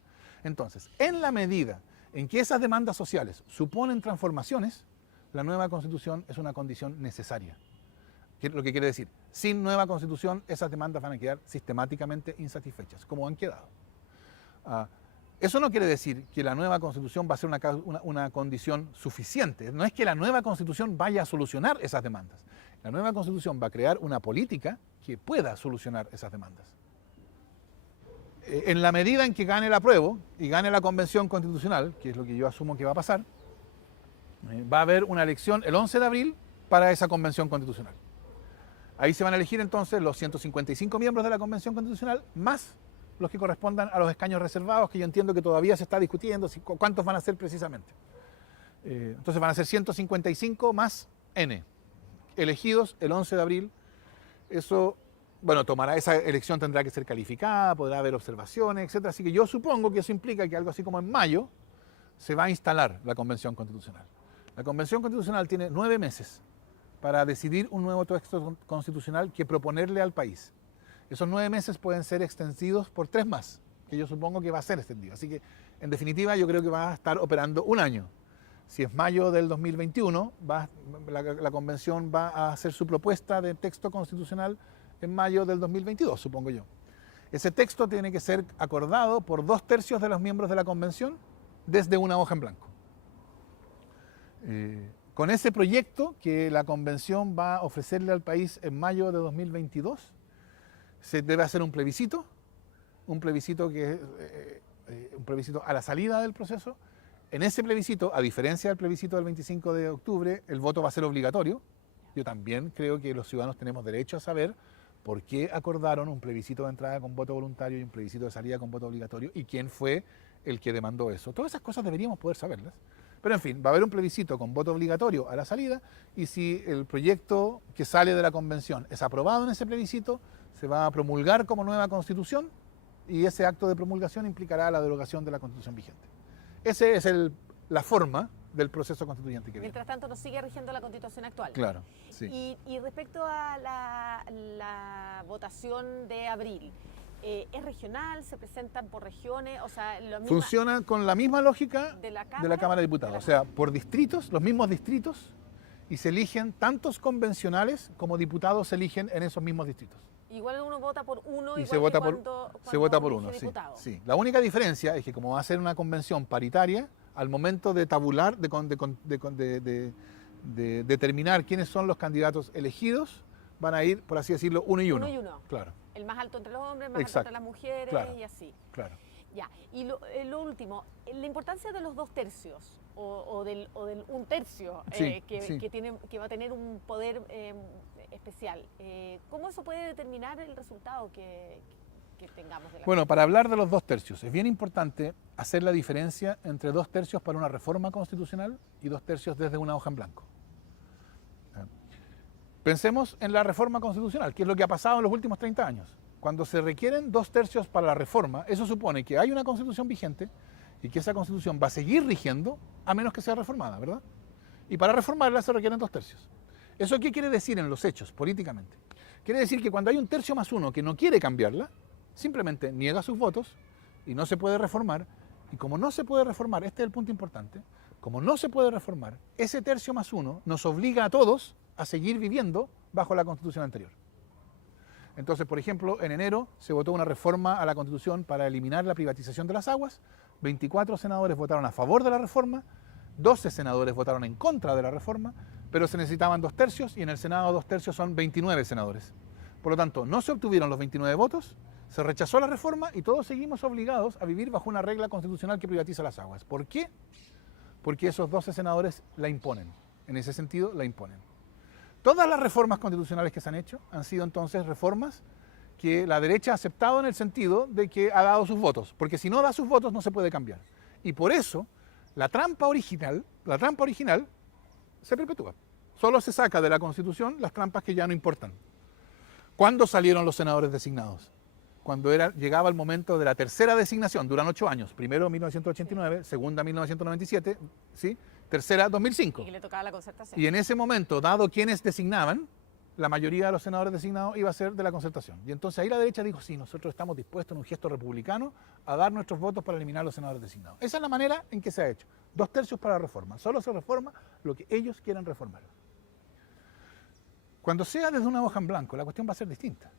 Entonces, en la medida en que esas demandas sociales suponen transformaciones, la nueva Constitución es una condición necesaria. Lo que quiere decir, sin nueva Constitución, esas demandas van a quedar sistemáticamente insatisfechas, como han quedado. Eso no quiere decir que la nueva Constitución va a ser una condición suficiente. No es que la nueva Constitución vaya a solucionar esas demandas. La nueva Constitución va a crear una política que pueda solucionar esas demandas. En la medida en que gane el apruebo y gane la Convención Constitucional, que es lo que yo asumo que va a pasar, va a haber una elección el 11 de abril para esa Convención Constitucional. Ahí se van a elegir entonces los 155 miembros de la Convención Constitucional, más los que correspondan a los escaños reservados, que yo entiendo que todavía se está discutiendo cuántos van a ser precisamente. Entonces van a ser 155 más N, elegidos el 11 de abril. Eso, bueno, esa elección tendrá que ser calificada, podrá haber observaciones, etc. Así que yo supongo que eso implica que algo así como en mayo se va a instalar la Convención Constitucional. La Convención Constitucional tiene 9 meses para decidir un nuevo texto constitucional que proponerle al país. Esos 9 meses pueden ser extendidos por 3 más, que yo supongo que va a ser extendido. Así que, en definitiva, yo creo que va a estar operando un año. Si es mayo del 2021, la Convención va a hacer su propuesta de texto constitucional en mayo del 2022, supongo yo. Ese texto tiene que ser acordado por 2/3 de los miembros de la Convención desde una hoja en blanco. Con ese proyecto que la Convención va a ofrecerle al país en mayo de 2022, se debe hacer un plebiscito a la salida del proceso. En ese plebiscito, a diferencia del plebiscito del 25 de octubre, el voto va a ser obligatorio. Yo también creo que los ciudadanos tenemos derecho a saber por qué acordaron un plebiscito de entrada con voto voluntario y un plebiscito de salida con voto obligatorio y quién fue el que demandó eso. Todas esas cosas deberíamos poder saberlas. Pero en fin, va a haber un plebiscito con voto obligatorio a la salida y si el proyecto que sale de la Convención es aprobado en ese plebiscito, se va a promulgar como nueva Constitución y ese acto de promulgación implicará la derogación de la Constitución vigente. Esa es la forma del proceso constituyente que viene. Mientras tanto, nos sigue rigiendo la Constitución actual. Claro, sí. Y respecto a la votación de abril, ¿es regional? ¿Se presentan por regiones? O sea, funciona con la misma lógica de la Cámara de Diputados. O sea, por distritos, los mismos distritos, y se eligen tantos convencionales como diputados se eligen en esos mismos distritos. Igual uno vota por uno y igual se vota que cuando se vota por uno, sí. La única diferencia es que como va a ser una convención paritaria, al momento de tabular, de determinar quiénes son los candidatos elegidos, van a ir, por así decirlo, uno y uno. Uno y uno. Claro. El más alto entre los hombres, el más alto entre las mujeres, claro, y así. Claro. Ya. Y lo último, la importancia de los 2/3 o del 1/3 que va a tener un poder especial. ¿Cómo eso puede determinar el resultado que tengamos de la Bueno, para hablar de los 2/3, es bien importante hacer la diferencia entre 2/3 para una reforma constitucional y 2/3 desde una hoja en blanco. Pensemos en la reforma constitucional, que es lo que ha pasado en los últimos 30 años. Cuando se requieren 2/3 para la reforma, eso supone que hay una constitución vigente y que esa constitución va a seguir rigiendo a menos que sea reformada, ¿verdad? Y para reformarla se requieren 2/3. ¿Eso qué quiere decir en los hechos, políticamente? Quiere decir que cuando hay 1/3 más 1 que no quiere cambiarla, simplemente niega sus votos y no se puede reformar. Y como no se puede reformar, este es el punto importante, como no se puede reformar, ese 1/3 más 1 nos obliga a todos a seguir viviendo bajo la Constitución anterior. Entonces, por ejemplo, en enero se votó una reforma a la Constitución para eliminar la privatización de las aguas. 24 senadores votaron a favor de la reforma, 12 senadores votaron en contra de la reforma, pero se necesitaban 2/3 y en el Senado 2/3 son 29 senadores. Por lo tanto, no se obtuvieron los 29 votos, se rechazó la reforma y todos seguimos obligados a vivir bajo una regla constitucional que privatiza las aguas. ¿Por qué? Porque esos 12 senadores la imponen. En ese sentido, la imponen. Todas las reformas constitucionales que se han hecho han sido entonces reformas que la derecha ha aceptado en el sentido de que ha dado sus votos, porque si no da sus votos no se puede cambiar. Y por eso la trampa original se perpetúa. Solo se saca de la Constitución las trampas que ya no importan. ¿Cuándo salieron los senadores designados? Cuando llegaba el momento de la tercera designación, duran 8 años, primero 1989, segunda 1997, ¿sí? Tercera 2005. Y que le tocaba la concertación. Y en ese momento, dado quienes designaban, la mayoría de los senadores designados iba a ser de la concertación. Y entonces ahí la derecha dijo, sí, nosotros estamos dispuestos en un gesto republicano a dar nuestros votos para eliminar a los senadores designados. Esa es la manera en que se ha hecho. 2/3 para la reforma. Solo se reforma lo que ellos quieran reformar. Cuando sea desde una hoja en blanco, la cuestión va a ser distinta.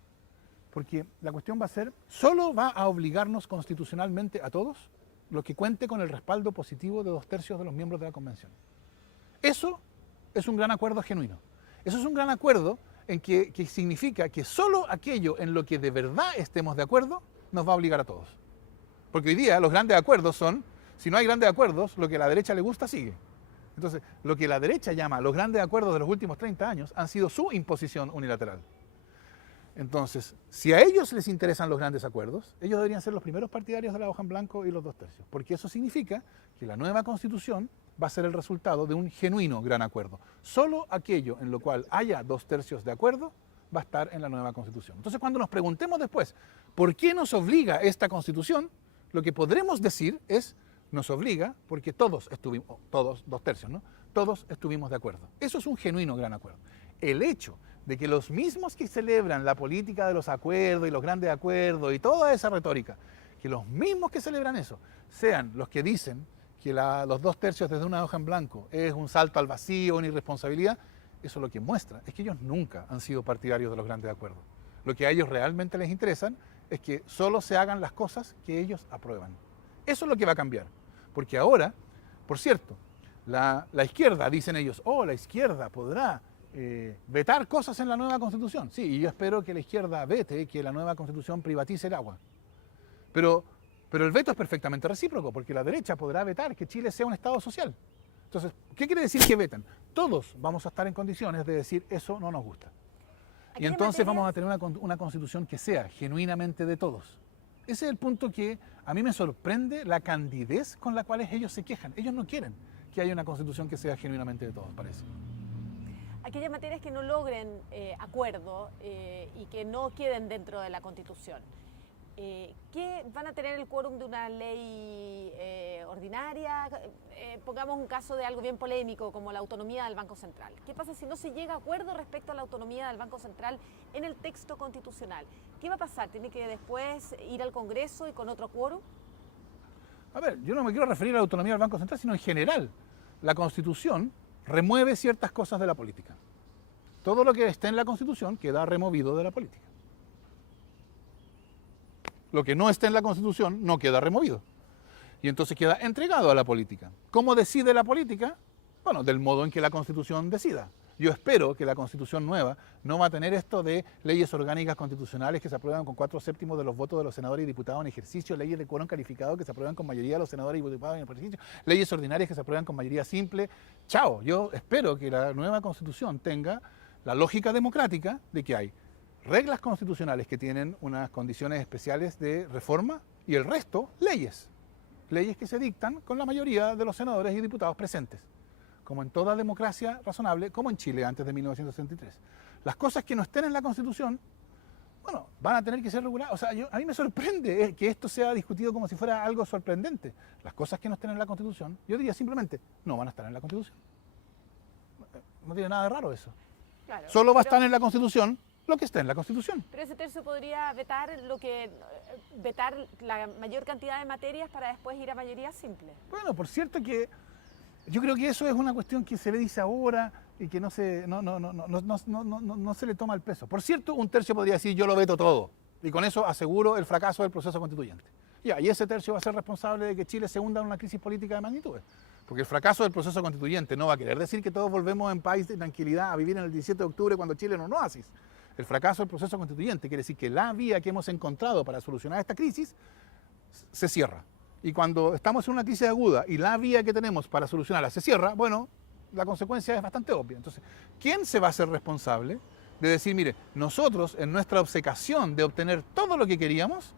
Porque la cuestión solo va a obligarnos constitucionalmente a todos lo que cuente con el respaldo positivo de 2/3 de los miembros de la Convención. Eso es un gran acuerdo genuino. Eso es un gran acuerdo en que significa que solo aquello en lo que de verdad estemos de acuerdo nos va a obligar a todos. Porque hoy día los grandes acuerdos son, si no hay grandes acuerdos, lo que a la derecha le gusta sigue. Entonces, lo que la derecha llama los grandes acuerdos de los últimos 30 años han sido su imposición unilateral. Entonces, si a ellos les interesan los grandes acuerdos, ellos deberían ser los primeros partidarios de la hoja en blanco y los 2/3, porque eso significa que la nueva Constitución va a ser el resultado de un genuino gran acuerdo. Solo aquello en lo cual haya 2/3 de acuerdo va a estar en la nueva Constitución. Entonces, cuando nos preguntemos después, ¿por qué nos obliga esta Constitución? Lo que podremos decir es, nos obliga porque todos estuvimos, todos, 2/3, ¿no? Todos estuvimos de acuerdo. Eso es un genuino gran acuerdo. El hecho de que los mismos que celebran la política de los acuerdos y los grandes acuerdos y toda esa retórica, que los mismos que celebran eso, sean los que dicen que los 2/3 desde una hoja en blanco es un salto al vacío, una irresponsabilidad, eso lo que muestra es que ellos nunca han sido partidarios de los grandes acuerdos. Lo que a ellos realmente les interesa es que solo se hagan las cosas que ellos aprueban. Eso es lo que va a cambiar. Porque ahora, por cierto, la izquierda, dicen ellos, la izquierda podrá vetar cosas en la nueva Constitución. Sí, y yo espero que la izquierda vete que la nueva Constitución privatice el agua. Pero el veto es perfectamente recíproco, porque la derecha podrá vetar que Chile sea un Estado social. Entonces, ¿qué quiere decir que vetan? Todos vamos a estar en condiciones de decir eso no nos gusta. Y entonces vamos a tener una Constitución que sea genuinamente de todos. Ese es el punto que a mí me sorprende, la candidez con la cual ellos se quejan. Ellos no quieren que haya una Constitución que sea genuinamente de todos, parece. Aquellas materias que no logren acuerdo y que no queden dentro de la Constitución, ¿qué van a tener el quórum de una ley ordinaria? Pongamos un caso de algo bien polémico como la autonomía del Banco Central. ¿Qué pasa si no se llega a acuerdo respecto a la autonomía del Banco Central en el texto constitucional? ¿Qué va a pasar? ¿Tiene que después ir al Congreso y con otro quórum? A ver, yo no me quiero referir a la autonomía del Banco Central, sino en general. La Constitución remueve ciertas cosas de la política. Todo lo que esté en la Constitución queda removido de la política. Lo que no esté en la Constitución no queda removido. Y entonces queda entregado a la política. ¿Cómo decide la política? Bueno, del modo en que la Constitución decida. Yo espero que la Constitución nueva no va a tener esto de leyes orgánicas constitucionales que se aprueban con 4/7 de los votos de los senadores y diputados en ejercicio, leyes de quórum calificado que se aprueban con mayoría de los senadores y diputados en ejercicio, leyes ordinarias que se aprueban con mayoría simple. Chao, yo espero que la nueva Constitución tenga la lógica democrática de que hay reglas constitucionales que tienen unas condiciones especiales de reforma y el resto, leyes. Leyes que se dictan con la mayoría de los senadores y diputados presentes, como en toda democracia razonable, como en Chile antes de 1963. Las cosas que no estén en la Constitución, bueno, van a tener que ser reguladas. O sea, a mí me sorprende que esto sea discutido como si fuera algo sorprendente. Las cosas que no estén en la Constitución, yo diría simplemente, no van a estar en la Constitución. No tiene nada de raro eso. Claro, solo va a estar en la Constitución lo que está en la Constitución. Pero ese tercio podría vetar la mayor cantidad de materias para después ir a mayoría simple. Bueno, por cierto que yo creo que eso es una cuestión que se le dice ahora y que no se le toma el peso. Por cierto, un tercio podría decir yo lo veto todo y con eso aseguro el fracaso del proceso constituyente. Y ese tercio va a ser responsable de que Chile se hunda en una crisis política de magnitudes. Porque el fracaso del proceso constituyente no va a querer decir que todos volvemos en paz y tranquilidad a vivir en el 17 de octubre cuando Chile no oasis. El fracaso del proceso constituyente quiere decir que la vía que hemos encontrado para solucionar esta crisis se cierra. Y cuando estamos en una crisis aguda y la vía que tenemos para solucionarla se cierra, bueno, la consecuencia es bastante obvia. Entonces, ¿quién se va a hacer responsable de decir, mire, nosotros en nuestra obcecación de obtener todo lo que queríamos,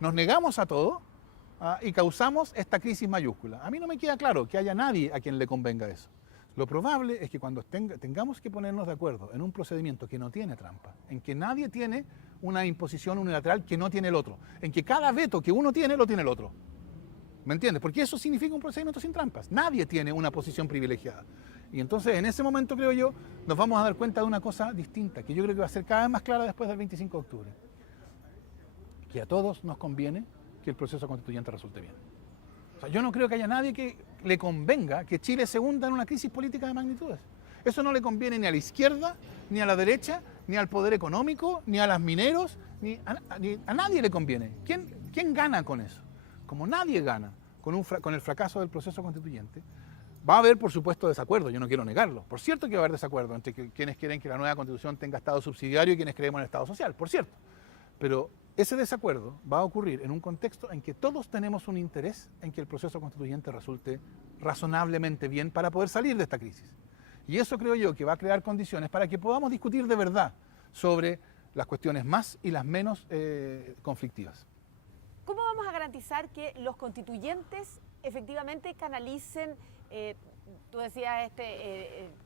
nos negamos a todo y causamos esta crisis mayúscula? A mí no me queda claro que haya nadie a quien le convenga eso. Lo probable es que cuando tengamos que ponernos de acuerdo en un procedimiento que no tiene trampa, en que nadie tiene una imposición unilateral que no tiene el otro, en que cada veto que uno tiene lo tiene el otro. ¿Me entiendes? Porque eso significa un procedimiento sin trampas. Nadie tiene una posición privilegiada. Y entonces en ese momento, creo yo, nos vamos a dar cuenta de una cosa distinta, que yo creo que va a ser cada vez más clara después del 25 de octubre. Que a todos nos conviene que el proceso constituyente resulte bien. O sea, yo no creo que haya nadie que le convenga que Chile se hunda en una crisis política de magnitudes. Eso no le conviene ni a la izquierda, ni a la derecha, ni al poder económico, ni a los mineros, ni a nadie le conviene. ¿Quién gana con eso? Como nadie gana con el fracaso del proceso constituyente, va a haber, por supuesto, desacuerdo, yo no quiero negarlo. Por cierto que va a haber desacuerdo entre quienes quieren que la nueva Constitución tenga Estado subsidiario y quienes creemos en el Estado social, por cierto. Pero ese desacuerdo va a ocurrir en un contexto en que todos tenemos un interés en que el proceso constituyente resulte razonablemente bien para poder salir de esta crisis. Y eso creo yo que va a crear condiciones para que podamos discutir de verdad sobre las cuestiones más y las menos conflictivas. ¿Cómo vamos a garantizar que los constituyentes efectivamente canalicen, tú decías,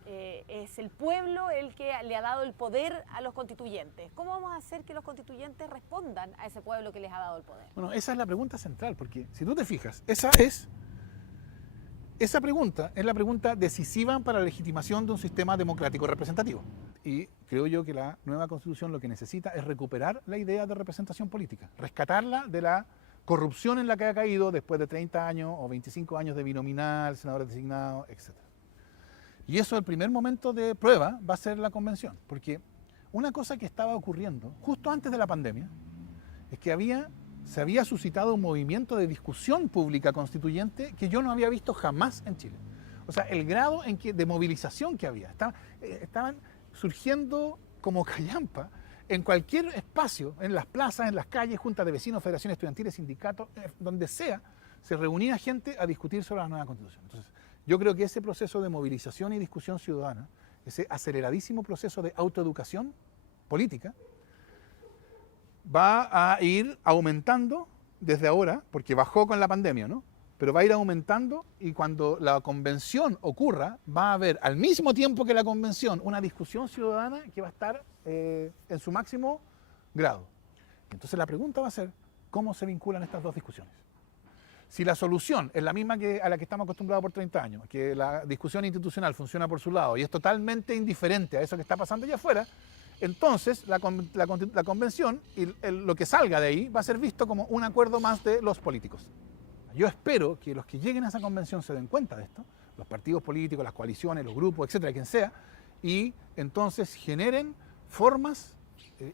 es el pueblo el que le ha dado el poder a los constituyentes? ¿Cómo vamos a hacer que los constituyentes respondan a ese pueblo que les ha dado el poder? Bueno, esa es la pregunta central, porque si tú te fijas, esa pregunta es la pregunta decisiva para la legitimación de un sistema democrático representativo. Y creo yo que la nueva Constitución lo que necesita es recuperar la idea de representación política, rescatarla de la corrupción en la que ha caído después de 30 años o 25 años de binominal, senadores designados, etc. Y eso, el primer momento de prueba va a ser la convención, porque una cosa que estaba ocurriendo justo antes de la pandemia es que se había suscitado un movimiento de discusión pública constituyente que yo no había visto jamás en Chile. O sea, el grado de movilización que había. Estaban surgiendo como callampa en cualquier espacio, en las plazas, en las calles, juntas de vecinos, federaciones estudiantiles, sindicatos, donde sea, se reunía gente a discutir sobre la nueva Constitución. Entonces, yo creo que ese proceso de movilización y discusión ciudadana, ese aceleradísimo proceso de autoeducación política, va a ir aumentando desde ahora, porque bajó con la pandemia, ¿no? Pero va a ir aumentando, y cuando la convención ocurra, va a haber al mismo tiempo que la convención una discusión ciudadana que va a estar en su máximo grado. Entonces la pregunta va a ser, ¿cómo se vinculan estas dos discusiones? Si la solución es la misma a la que estamos acostumbrados por 30 años, que la discusión institucional funciona por su lado y es totalmente indiferente a eso que está pasando allá afuera, entonces la convención y lo que salga de ahí va a ser visto como un acuerdo más de los políticos. Yo espero que los que lleguen a esa convención se den cuenta de esto, los partidos políticos, las coaliciones, los grupos, etcétera, quien sea, y entonces generen formas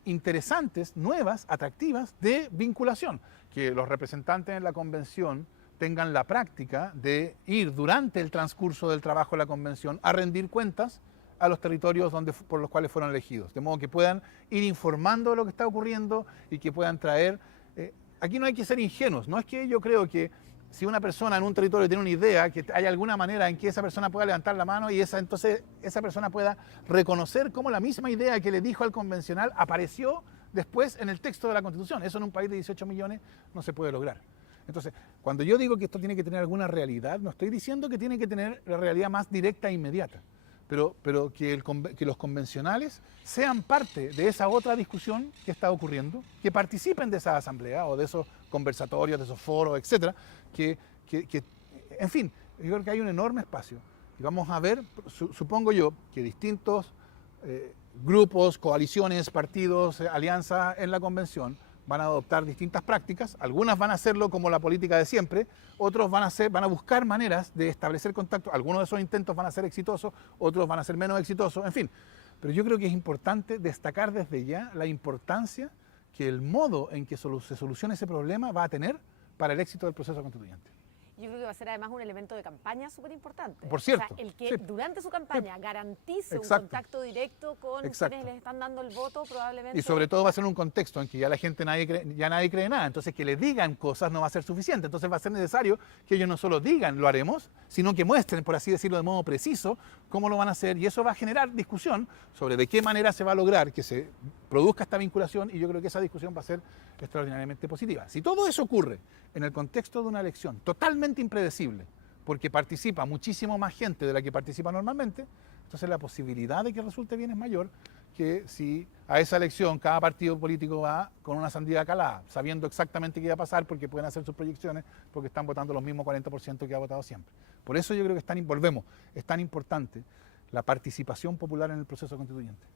interesantes, nuevas, atractivas de vinculación. Que los representantes en la convención tengan la práctica de ir durante el transcurso del trabajo de la convención a rendir cuentas a los territorios por los cuales fueron elegidos, de modo que puedan ir informando de lo que está ocurriendo y que puedan traer... aquí no hay que ser ingenuos, no es que yo creo que si una persona en un territorio tiene una idea, que hay alguna manera en que esa persona pueda levantar la mano y entonces esa persona pueda reconocer cómo la misma idea que le dijo al convencional apareció después en el texto de la Constitución. Eso en un país de 18 millones no se puede lograr. Entonces, cuando yo digo que esto tiene que tener alguna realidad, no estoy diciendo que tiene que tener la realidad más directa e inmediata, pero que los convencionales sean parte de esa otra discusión que está ocurriendo, que participen de esa asamblea o de esos conversatorios, de esos foros, etcétera, en fin, yo creo que hay un enorme espacio y vamos a ver, supongo yo, que distintos grupos, coaliciones, partidos, alianzas en la convención van a adoptar distintas prácticas, algunas van a hacerlo como la política de siempre, otros van a buscar maneras de establecer contacto, algunos de esos intentos van a ser exitosos, otros van a ser menos exitosos, en fin. Pero yo creo que es importante destacar desde ya la importancia que el modo en que se solucione ese problema va a tener para el éxito del proceso constituyente. Yo creo que va a ser además un elemento de campaña súper importante. Por cierto. O sea, el que sí. durante su campaña Sí. garantice Exacto. un contacto directo con Exacto. quienes les están dando el voto, probablemente... Y sobre todo va a ser un contexto en que ya la gente nadie cree nada. Entonces que le digan cosas no va a ser suficiente. Entonces va a ser necesario que ellos no solo digan lo haremos, sino que muestren, por así decirlo de modo preciso, cómo lo van a hacer. Y eso va a generar discusión sobre de qué manera se va a lograr que se produzca esta vinculación. Y yo creo que esa discusión va a ser extraordinariamente positiva. Si todo eso ocurre en el contexto de una elección totalmente impredecible, porque participa muchísimo más gente de la que participa normalmente, entonces la posibilidad de que resulte bien es mayor que si a esa elección cada partido político va con una sandía calada, sabiendo exactamente qué va a pasar, porque pueden hacer sus proyecciones, porque están votando los mismos 40% que ha votado siempre. Por eso yo creo que es tan importante la participación popular en el proceso constituyente.